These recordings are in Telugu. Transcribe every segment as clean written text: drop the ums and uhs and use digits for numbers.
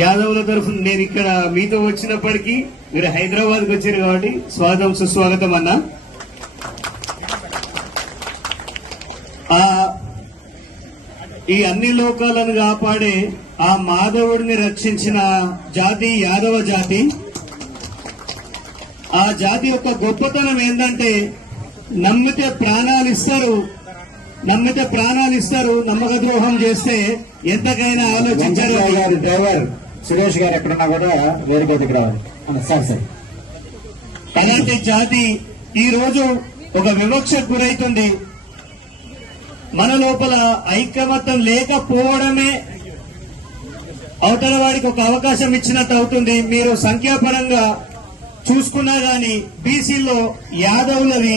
యాదవుల తరఫున నేను ఇక్కడ మీతో వచ్చినప్పటికీ మీరు హైదరాబాద్కి వచ్చారు కాబట్టి స్వాగతం సుస్వాగతం అన్న. ఈ అన్ని లోకాలను కాపాడే ఆ మాధవుడిని రక్షించిన జాతి యాదవ జాతి. ఆ జాతి యొక్క గొప్పతనం ఏంటంటే నమ్మితే ప్రాణాలు ఇస్తారు, నమ్మక ద్రోహం చేస్తే ఎంతకైనా ఆలోచించారు. డ్రైవర్ సురేష్ గారు ఎక్కడున్నా కూడా వేరుగా దగ్గర రావాలి. సరే అలాంటి జాతి ఈ రోజు ఒక వివక్షకు గురైతుంది. మన లోపల ఐకమత్యం లేకపోవడమే అవతల వాడికి ఒక అవకాశం ఇచ్చినట్టు అవుతుంది. మీరు సంఖ్యాపరంగా చూసుకున్నా గాని బీసీలో యాదవులది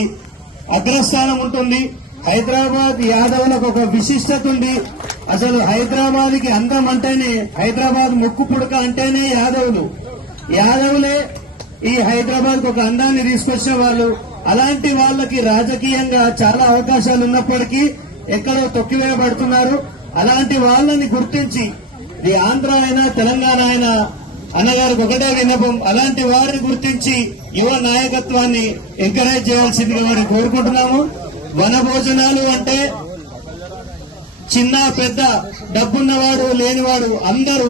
అగ్రస్థానం ఉంటుంది. హైదరాబాద్ యాదవులకు ఒక విశిష్టత ఉంది. అసలు హైదరాబాద్ కి అందం అంటేనే, హైదరాబాద్ ముక్కు పుడక అంటేనే యాదవులే ఈ హైదరాబాద్ కు ఒక అందాన్ని తీసుకొచ్చిన వాళ్ళు. అలాంటి వాళ్ళకి రాజకీయంగా చాలా అవకాశాలు ఉన్నప్పటికీ ఎక్కడో తొక్కివేయబడుతున్నారు. అలాంటి వాళ్ళని గుర్తించి ఇది ఆంధ్ర అయినా తెలంగాణ అయినా అన్నగారికి ఒకటే విన్నపం, అలాంటి వారిని గుర్తించి యువ నాయకత్వాన్ని ఎంకరేజ్ చేయాల్సిందిగా వారిని కోరుకుంటున్నాము. వన భోజనాలు అంటే చిన్న పెద్ద, డబ్బున్నవాడు లేనివాడు అందరూ